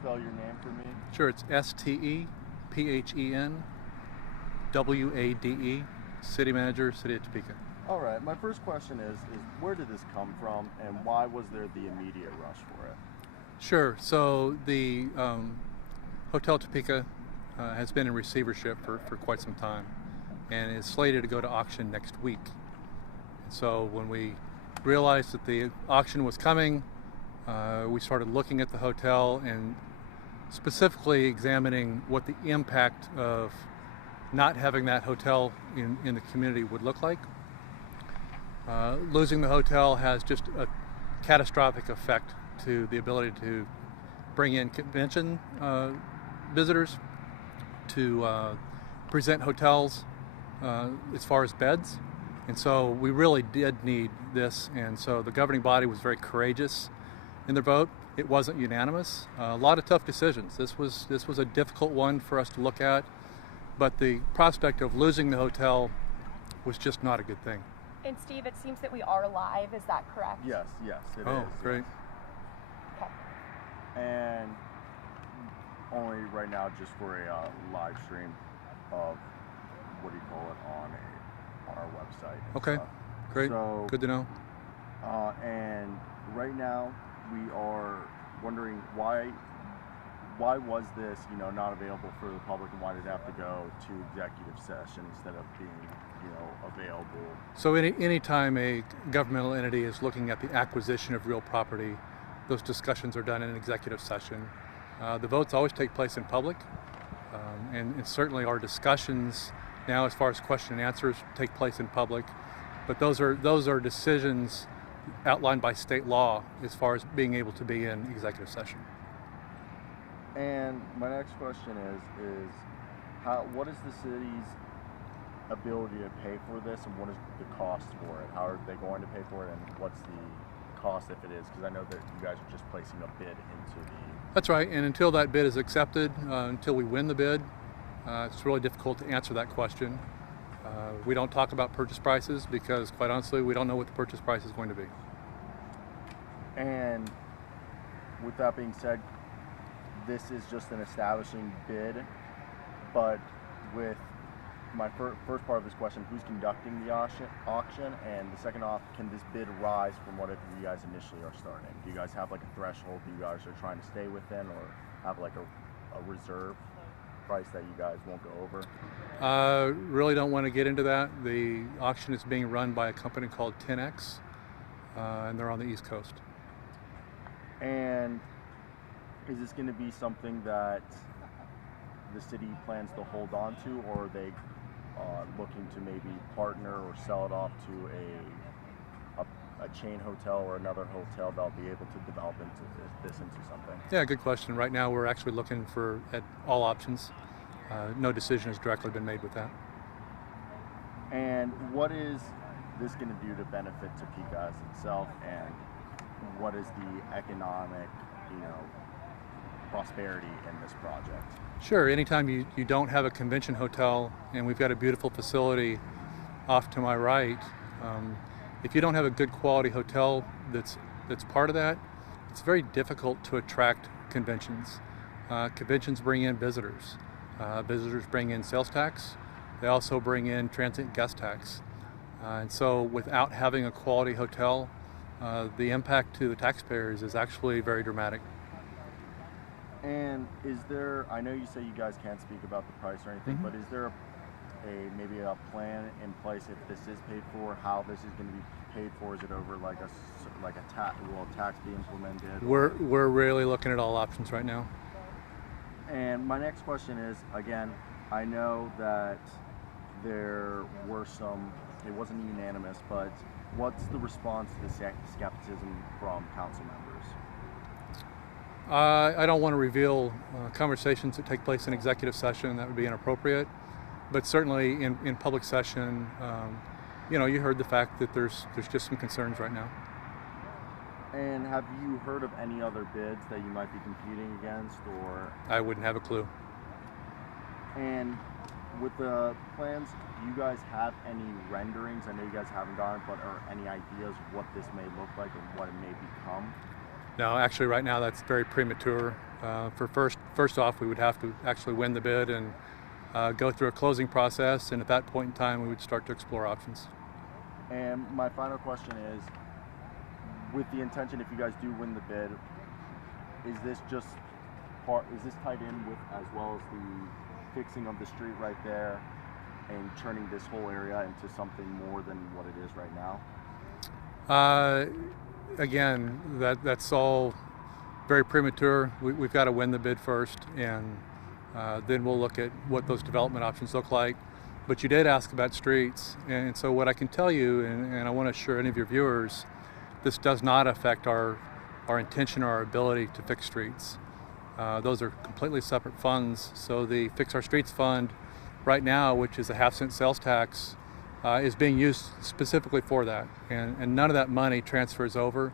spell your name for me? Sure, it's STEPHENWADE, City Manager, City of Topeka. All right, my first question is where did this come from and why was there the immediate rush for it? Sure, so the Hotel Topeka has been in receivership for quite some time and is slated to go to auction next week. And so when we realized that the auction was coming, we started looking at the hotel and specifically examining what the impact of not having that hotel in the community would look like. Losing the hotel has just a catastrophic effect to the ability to bring in convention visitors, to present hotels as far as beds. And so we really did need this, and so the governing body was very courageous in their vote. It wasn't unanimous. A lot of tough decisions. This was a difficult one for us to look at, but the prospect of losing the hotel was just not a good thing. And Steve, it seems that we are live, is that correct? Yes, it is. Oh, great. Okay. And only right now just for a live stream of, what do you call it, on our website. Okay, great, So, good to know. and right now we are wondering why was this, not available for the public, and why did it have to go to executive session instead of being, available? So any time a governmental entity is looking at the acquisition of real property, those discussions are done in an executive session. The votes always take place in public, and certainly our discussions now as far as question and answers take place in public, but those are decisions outlined by state law as far as being able to be in executive session. And my next question is what is the city's ability to pay for this, and what is the cost for it? How are they going to pay for it, and what's the cost if it is? Because I know that you guys are just placing a bid into the... That's right, and until that bid is accepted, until we win the bid, it's really difficult to answer that question. We don't talk about purchase prices because, quite honestly, we don't know what the purchase price is going to be. And with that being said, this is just an establishing bid, but with my first part of this question, who's conducting the auction, and the second off, can this bid rise from what you guys initially are starting? Do you guys have like a threshold that you guys are trying to stay within, or have like a reserve price that you guys won't go over? Really don't want to get into that. The auction is being run by a company called 10X, and they're on the East Coast. And is this going to be something that the city plans to hold on to, or are they looking to maybe partner or sell it off to a chain hotel or another hotel that'll be able to develop this into something? Yeah, good question. Right now we're actually looking at all options. No decision has directly been made with that. And what is this going to do to benefit Topeka as itself, and what is the economic, prosperity in this project? Sure, anytime you don't have a convention hotel, and we've got a beautiful facility off to my right, if you don't have a good quality hotel that's part of that, it's very difficult to attract conventions. Conventions bring in visitors. Visitors bring in sales tax. They also bring in transient guest tax. And so without having a quality hotel, the impact to the taxpayers is actually very dramatic. And is there, I know you say you guys can't speak about the price or anything, but is there maybe a plan in place if this is paid for, how this is going to be paid for? Is it over like a tax be implemented? We're really looking at all options right now. And my next question is, again, I know that there were it wasn't unanimous, but what's the response to the skepticism from council members? I don't want to reveal conversations that take place in executive session. That would be inappropriate. But certainly in public session, you heard the fact that there's just some concerns right now. And have you heard of any other bids that you might be competing against, or? I wouldn't have a clue. And with the plans, do you guys have any renderings? I know you guys haven't done it, but are any ideas of what this may look like and what it may become? No, actually, right now that's very premature. First off, we would have to actually win the bid and go through a closing process, and at that point in time, we would start to explore options. And my final question is, with the intention, if you guys do win the bid, is this tied in with as well as the fixing of the street right there and turning this whole area into something more than what it is right now? Again, that's all very premature. We've got to win the bid first, and then we'll look at what those development options look like. But you did ask about streets, and so what I can tell you, and I want to assure any of your viewers, this does not affect our intention or our ability to fix streets. Those are completely separate funds. So the Fix Our Streets Fund right now, which is a half-cent sales tax, is being used specifically for that, and none of that money transfers over.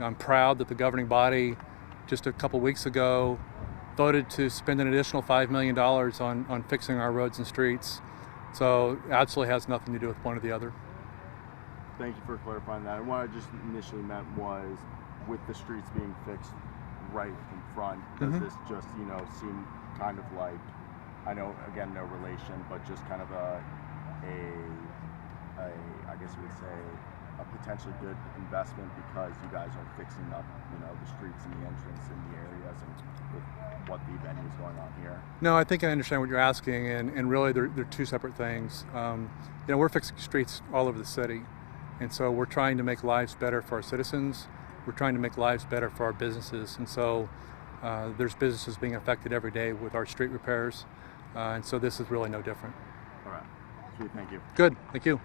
I'm proud that the governing body just a couple weeks ago voted to spend an additional $5 million on fixing our roads and streets. So absolutely has nothing to do with one or the other. Thank you for clarifying that. And what I just initially meant was, with the streets being fixed right in front, does this just, seem kind of like, I know, again, no relation, but just kind of a I guess you would say, a potentially good investment because you guys are fixing up, the streets and the entrance and the areas and with what the venue is going on here? No, I think I understand what you're asking, and really they're two separate things. We're fixing streets all over the city, and so we're trying to make lives better for our citizens. We're trying to make lives better for our businesses, and so there's businesses being affected every day with our street repairs, and so this is really no different. All right. Sweet, thank you. Good, thank you.